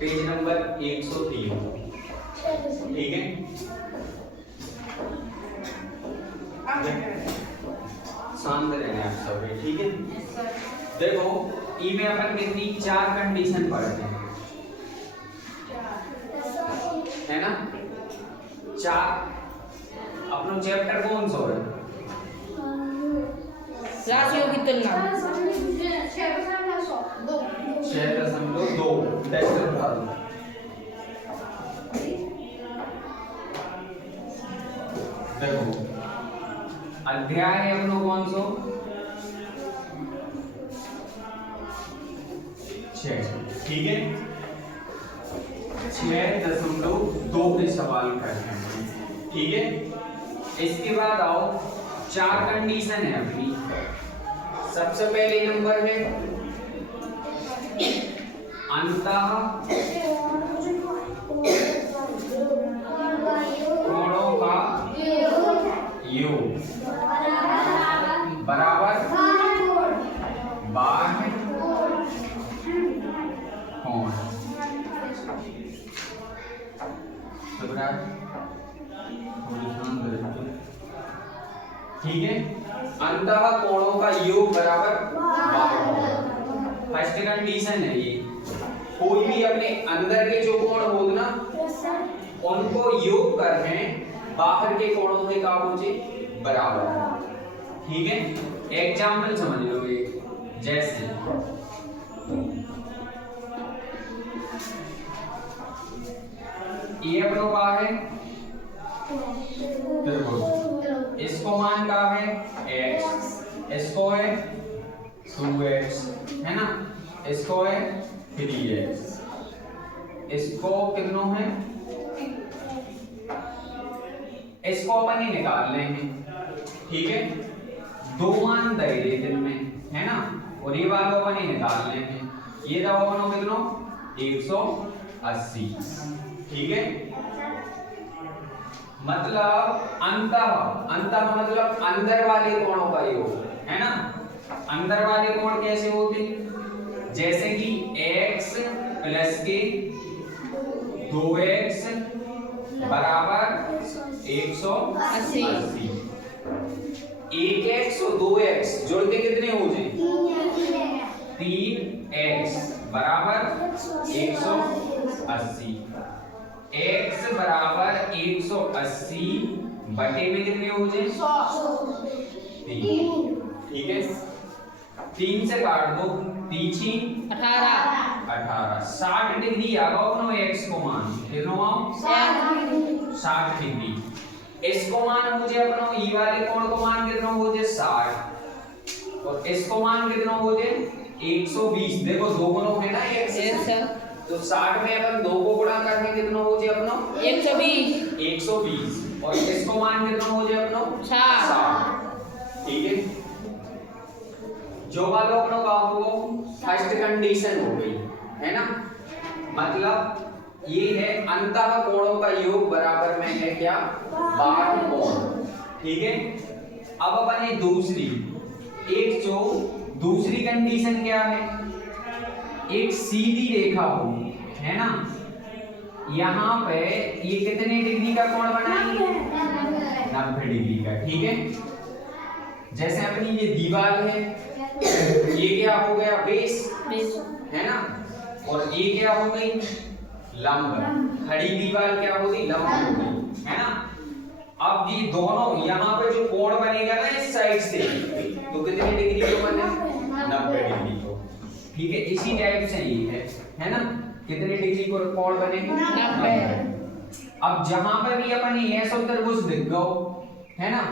Page number 103। ठीक है, शांत रहना आप सब। ठीक है, देखो ई में अपन कितनी 4 कंडीशन पढ़ते हैं, है ना। 4 अपनो चैप्टर कौन सा है? राशियों की तुलना। 6.2 डेसिमल उठा दो। देखो अध्याय है अपनो कौन सा? 6। ठीक है, 6.2 के सवाल करते हैं। ठीक है, इसके बाद आओ 4 कंडीशन है अपनी। सबसे पहले नंबर है अंतः कोणों का योग बराबर बाह्य कोण। ठीक है, अंतः कोणों का योग बराबर बाह्य कोण। फर्स्ट कंडीशन है ये, कोई भी अपने अंदर के जो कोण हो ना उनको योग करने बाहर के कोणों के का होचे बराबर। ठीक है, एग्जाम्पल समझ लो ये, जैसे ये अपनो का है त्रिभुज, इसको मान का है x, इसको है 2x, है ना, इसको है 3x, इसको कितनो है, इसको अपन ही निकाल लेंगे। ठीक है, 2 मान दे दे दिन में, है ना, और ये वाला अपन ही निकाल लेंगे। ये दो अपनो कितनो 180। ठीक है, मतलब अंतः मतलब अंदर वाले कोणों का योग, है ना। अंदर वाले कोण कैसे होते? जैसे कि x प्लस के 2x बराबर 180। 1x और 2x जोड़ के कितने हो जाए? 3x बराबर 180। x बराबर 180 बटे में कितने हो जाए? 3। ठीक है, 3 से काट दो, 3 18 60 डिग्री आ गया अपनो x को मान कितनो आओ 60 डिग्री। इसको मान हो जाए अपनो ई वाले कोण को मान कितनो हो जाए 60, और इसको मान कितनो हो जाए 120। देखो दो कोणों है ना x, तो 60 में अपन 2 को गुणा करके कितना हो जाए अपनो 120, और इसको मान कितना हो जाए अपनो 60। ठीक है, जो वाला अपनो का हो फर्स्ट कंडीशन हो गई, है ना। मतलब ये है अंतः कोणों का योग बराबर में है क्या? बाह्य कोण। ठीक है, अब अपन ये दूसरी कंडीशन क्या है? एक सीधी रेखा हो, है ना, यहाँ पे ये कितने डिग्री का कोण बनाएंगे? 90 डिग्री का। ठीक है, जैसे अपनी ये दीवार है, ये क्या हो गया? बेस, है ना, और ये क्या हो गई? लंब। खड़ी दीवार क्या हो गई? लंब हो गई, है ना। अब ये दोनों यहाँ पे जो कोण बनेगा ना इस साइड से, तो कितने डिग्री को बने? 90 डिग्री को। ठीक है, इसी टाइप से ये है ना, कितने डिग्री को कोण बनेगा? 90। अब जहां पर भी अपन ये ऐसा त्रिभुज दिख गो, है ना,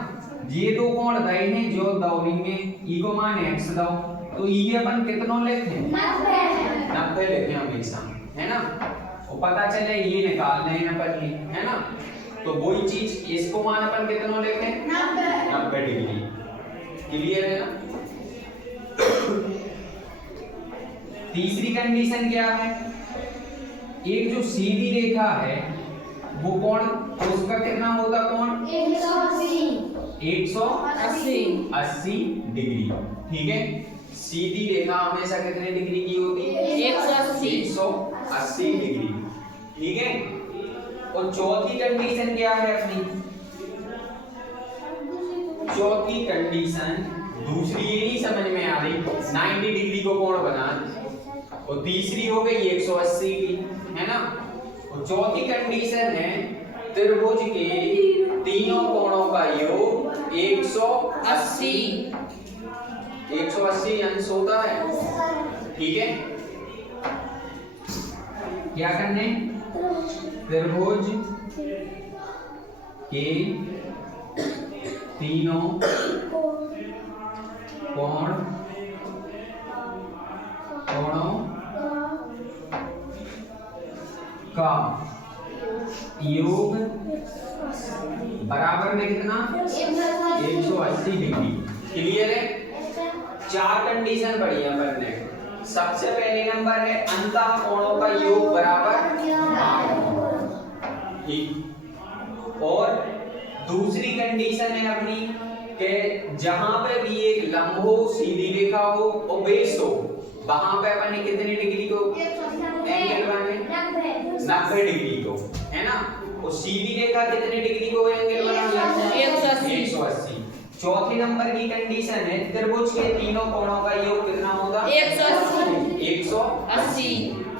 ये दो कोण गए हैं जो दौलेंगे, ई को मान x दो, तो ई अपन कितनो लेते हैं? 90 लेते हैं हमेशा, है ना। और पता चले ये निकाल लें अपन, है ना, तो वही चीज इसको मान अपन कितनो लेते हैं? 90 डिग्री। क्लियर है ना। तीसरी कंडीशन क्या है? एक जो सीधी रेखा है वो कोण, उसका कितना होता कोण? 180 डिग्री। ठीक है, सीधी रेखा हमेशा कितने डिग्री की होती है? 180 डिग्री। ठीक है। और चौथी कंडीशन क्या है अपनी? चौथी कंडीशन दूसरी ये नहीं समझ में आ रही, 90 डिग्री को कोण बना, और तीसरी हो गई 180 की, है ना। और चौथी कंडीशन है त्रिभुज के तीनों कोणों का योग 180 अंश होता है। ठीक है। क्या करने? त्रिभुज के तीनों कोणों का योग बराबर में कितना? 180 डिग्री। क्लियर है? चार कंडीशन पढ़ी है अपन ने। सबसे पहले नंबर है अंतः कोणों का योग बराबर ठीक। और दूसरी कंडीशन है अपनी कि जहां पे भी एक लंब हो, सीधी रेखा हो और बेस हो, वहां पे अपन ने कितने डिग्री को एंगल बनाने? 90 डिग्री को, है ना। और सीधी रेखा कितने डिग्री को एंगल बनाना? 180। चौथी नंबर की कंडीशन है त्रिभुज के तीनों कोणों का योग कितना होगा? 180।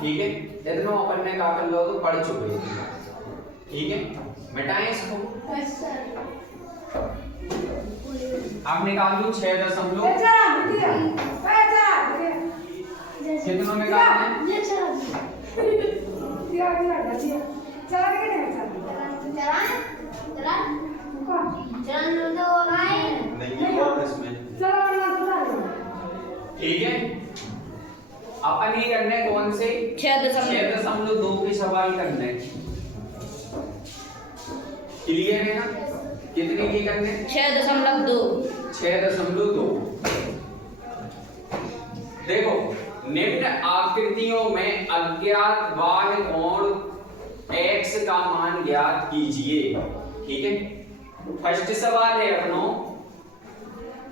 ठीक है। इतना अपन ने क्या कर लो तो पढ़ चुके हैं। ठीक है। मिटाएं इसको। आप निकाल दो 6.0 कितनों में निकालना है? ठीक है। अपन ये करने कौन से? 6.2 के सवाल करने। क्लियर है ना? कितने की करने? 6.2। देखो, निम्न आकृतियों में अज्ञात बाह्य कोण x का मान ज्ञात कीजिए। ठीक है। फर्स्ट सवाल है अपनो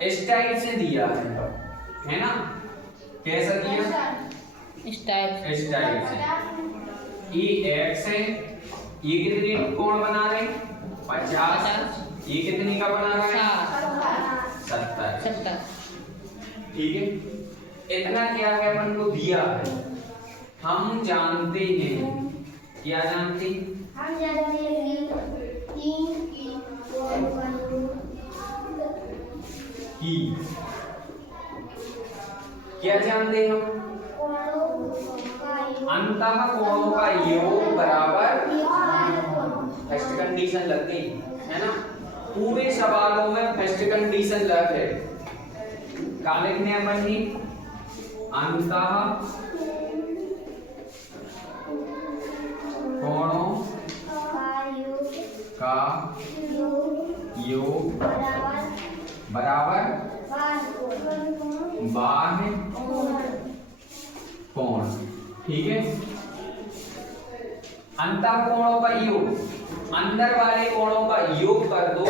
इस टाइप से दिया है ना। कैसा दिया? इस टाइप से। ये x है, ये कितनी कोण बना रहे? 50। ये कितनी का बना रहे? 70। ठीक है। इतना क्या है अपन को दिया है। हम जानते हैं, क्या जानते हैं? हम जानते हैं कि क्या जानते हैं हम? अंतः कोणों का योग बराबर। फर्स्ट कंडीशन लग गई, है ना। पूरे सवालों में फर्स्ट कंडीशन लग है। क्या लिखने अपन ने? अंतः कोणों का योग बराबर बाह्य कोण। ठीक है। अंतः कोणों का योग, अंदर वाले कोणों का योग कर दो,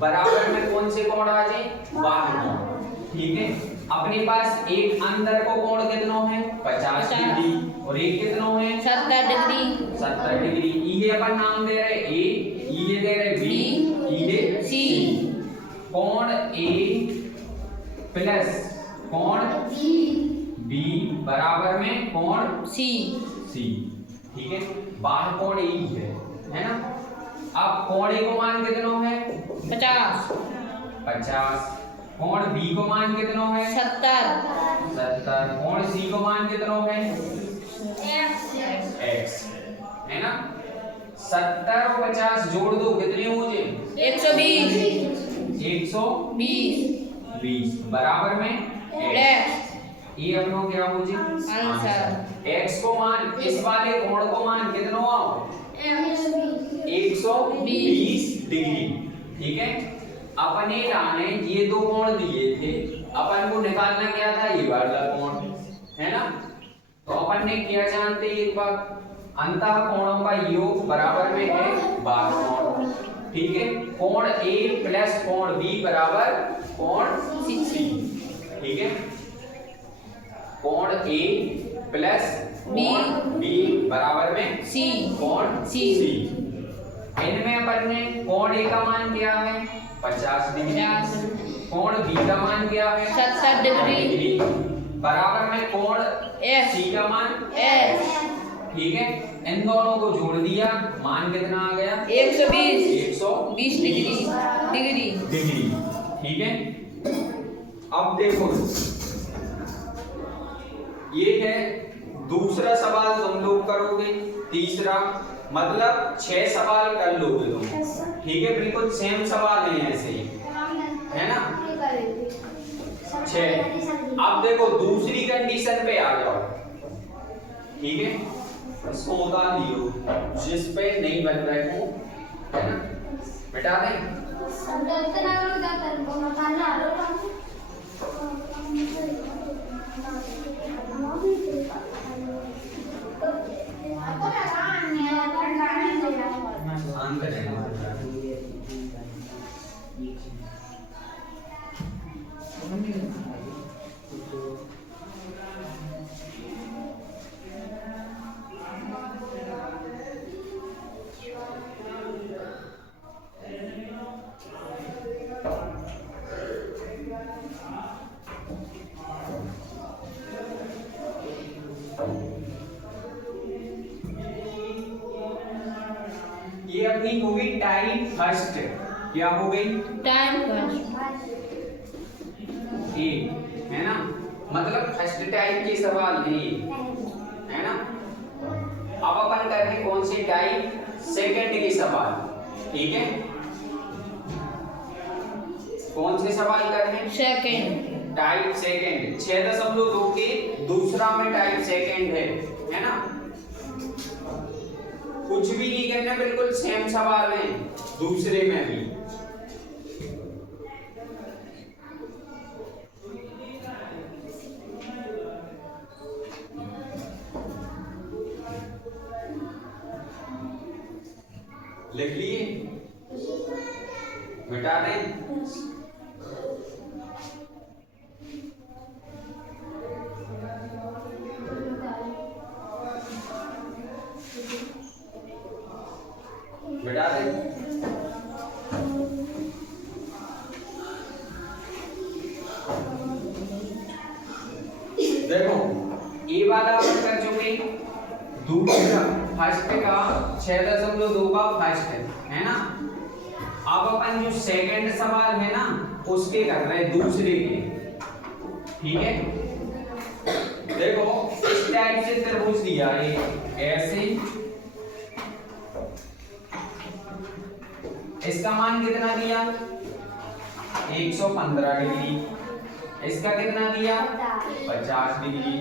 बराबर में कौन से कोण आ जाए? बाह्य कोण। ठीक है। अपने पास एक अंदर को कोण कितना है? 50 डिग्री, और एक कितना है? 70 डिग्री। ये अपन नाम दे रहे ए, ये दे रहे बी, ये सी। कोण ए प्लस कोण बी बराबर में कोण सी। ठीक है। बाह्य कोण ए है ना। अब कोण ए को मान कितना है? 50। कोण बी को मान कितना है? 70। कोण सी को मान कितना है? x, है ना। 70 और 50 जोड़ दो, कितने हो जाए? 120 बराबर में ये अपनों क्या हो जाए? आंसर। x को मान, इस वाले कोण को मान कितना आओ? 120 डिग्री। ठीक है। अपने लाने ये दो कोण दिए थे, अपन को निकालना क्या था? ये वाला कोण, है ना। तो अपन ने क्या जानते एक बार? अंतः कोणों का योग बराबर में है बाह्य कोण। ठीक है। कोण ए प्लस कोण बी बराबर कोण सी। ठीक है। कोण ए प्लस कोण बी बराबर में सी कोण सी। इनमें अपन ने कोण ए का मान क्या है 50 डिग्री, 50 कोण बी का मान क्या है 70 डिग्री बराबर में कोण एफ सी का मान एफ। ठीक है, इन दोनों को जोड़ दिया, मान कितना आ गया 120 डिग्री। ठीक है। अब देखो ये है दूसरा सवाल तुम लोग करोगे, तीसरा मतलब 6 सवाल कर लोगे तुम। ठीक है, बिल्कुल सेम सवाल है ऐसे ही, है ना 6। अब देखो दूसरी कंडीशन पे आ जाओ। ठीक है, इसको उतार दियो जिस पे नहीं बन रहे हो, है ना, मिटा दें। शांत रहना। ये अपनी हो गई टाइम फर्स्ट। क्या हो गई टाइम फर्स्ट ए, है ना, मतलब फर्स्ट टाइप के सवाल है ना। अब अपन कर रहे कौन से टाइप सेकंड के सवाल। ठीक है, कौन से सवाल कर रहे हैं सेकंड टाइप सेकंड। 6.2 के दूसरा में टाइप सेकंड है ना। कुछ भी नहीं करना, बिल्कुल सेम सवाल है दूसरे में भी। लिख लिए, मिटा दें। मिटा दें। देखो ये वाला अपन कर चुके, दूसरा फर्स्ट का 6.2 का फर्स्ट है ना। अब अपन जो सेकंड सवाल है ना उसके कर रहे हैं दूसरे के। ठीक है, देखो इस टाइप से त्रिभुज दिया है ऐसे, इसका मान कितना दिया 115 डिग्री, इसका कितना दिया 50 डिग्री,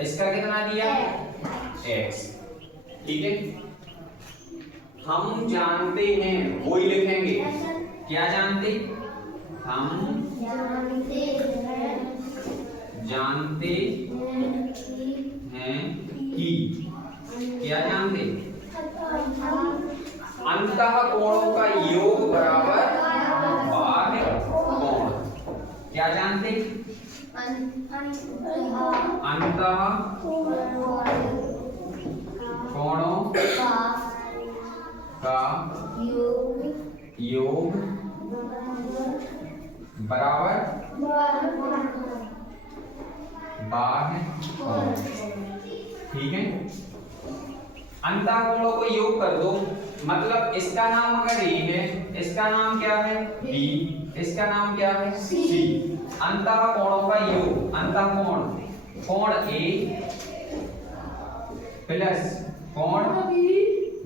इसका कितना दिया x। ठीक है, हम जानते हैं वही लिखेंगे। क्या जानते, हम जानते हैं कि, क्या जानते, अंतः कोणों का योग बराबर बाह्य कोण। क्या जानते, अंतः कोणों का योग बराबर बाह्य कोण। ठीक है, अंतःकोणों को योग कर दो, मतलब इसका नाम अगर ए है, इसका नाम क्या है बी, इसका नाम क्या है सी। अंतःकोणों का योग, अंतःकोण कोण ए प्लस कोण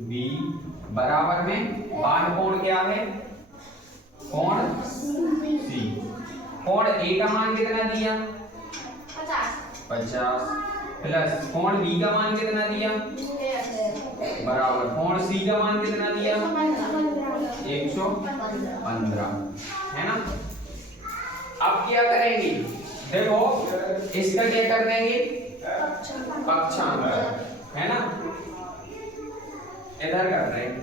बी बराबर में बाह्य कोण क्या है कोण सी। कोण ए का मान कितना दिया 50 प्लस कोण बी का मान कितना दिया बराबर कोण सी का मान कितना दिया 115, है ना। अब क्या करेंगे, देखो इसका क्या कर देंगे पक्षांतर, है ना, इधर कर रहे हैं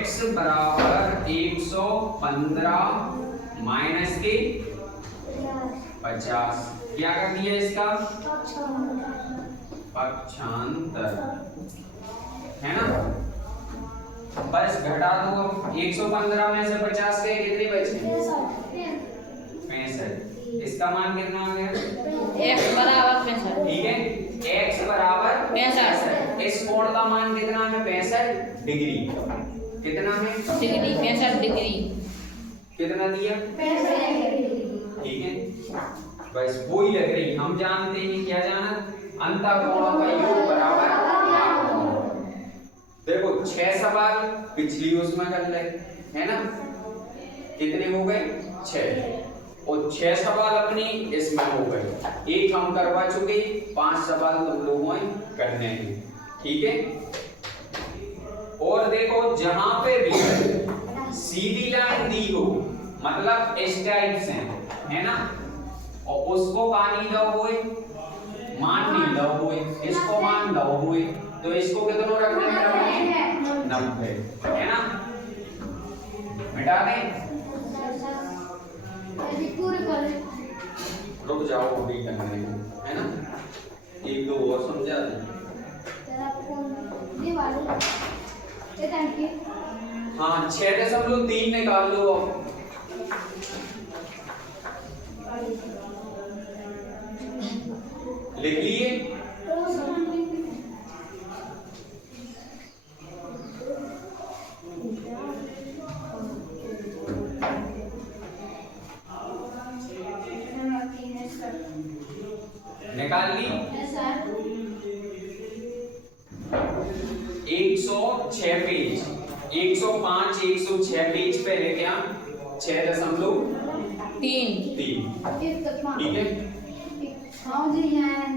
x बराबर 115 माइनस के 50। क्या कर दिया इसका पक्षांतर, है ना। बस घटा दो। 115 में से 50 से कितने बचे? 65। इसका मान कितना आ गया? x बराबर 65। ठीक है, x बराबर 65। इस कोण का मान कितना है? 65 डिग्री। कितना है? Degree 65 degree. कितना दिया? ठीक है, बस वही लग रही। हम जानते हैं क्या जाना? अंतःकोणों का योग बराबर आघूर्ण। देखो 6 सवाल पिछली उसमें कर ले, है ना। कितने हो गए? 6। और 6 सवाल अपनी इसमें हो गए। एक हम करवा चुके, 5 सवाल तुम लोगों ने करने हैं। ठीक है, और देखो जहां पे भी सीधी लाइन दी हो, मतलब इस टाइप से, है ना, और उसको पानी दो हुए, मान नहीं दो हुए, इसको मान दो हुए, तो इसको कितना रखना है? 90, है ना। मिटा दें? रुक जाओ अभी करने को, है ना। एक दो और समझा दें। हाँ 6.3 निकाल लो अब। लिख लिए? निकाल ली? 106 पेज, 105 106 पेज पे है क्या? 6.3। ठीक है, हाँ जी है।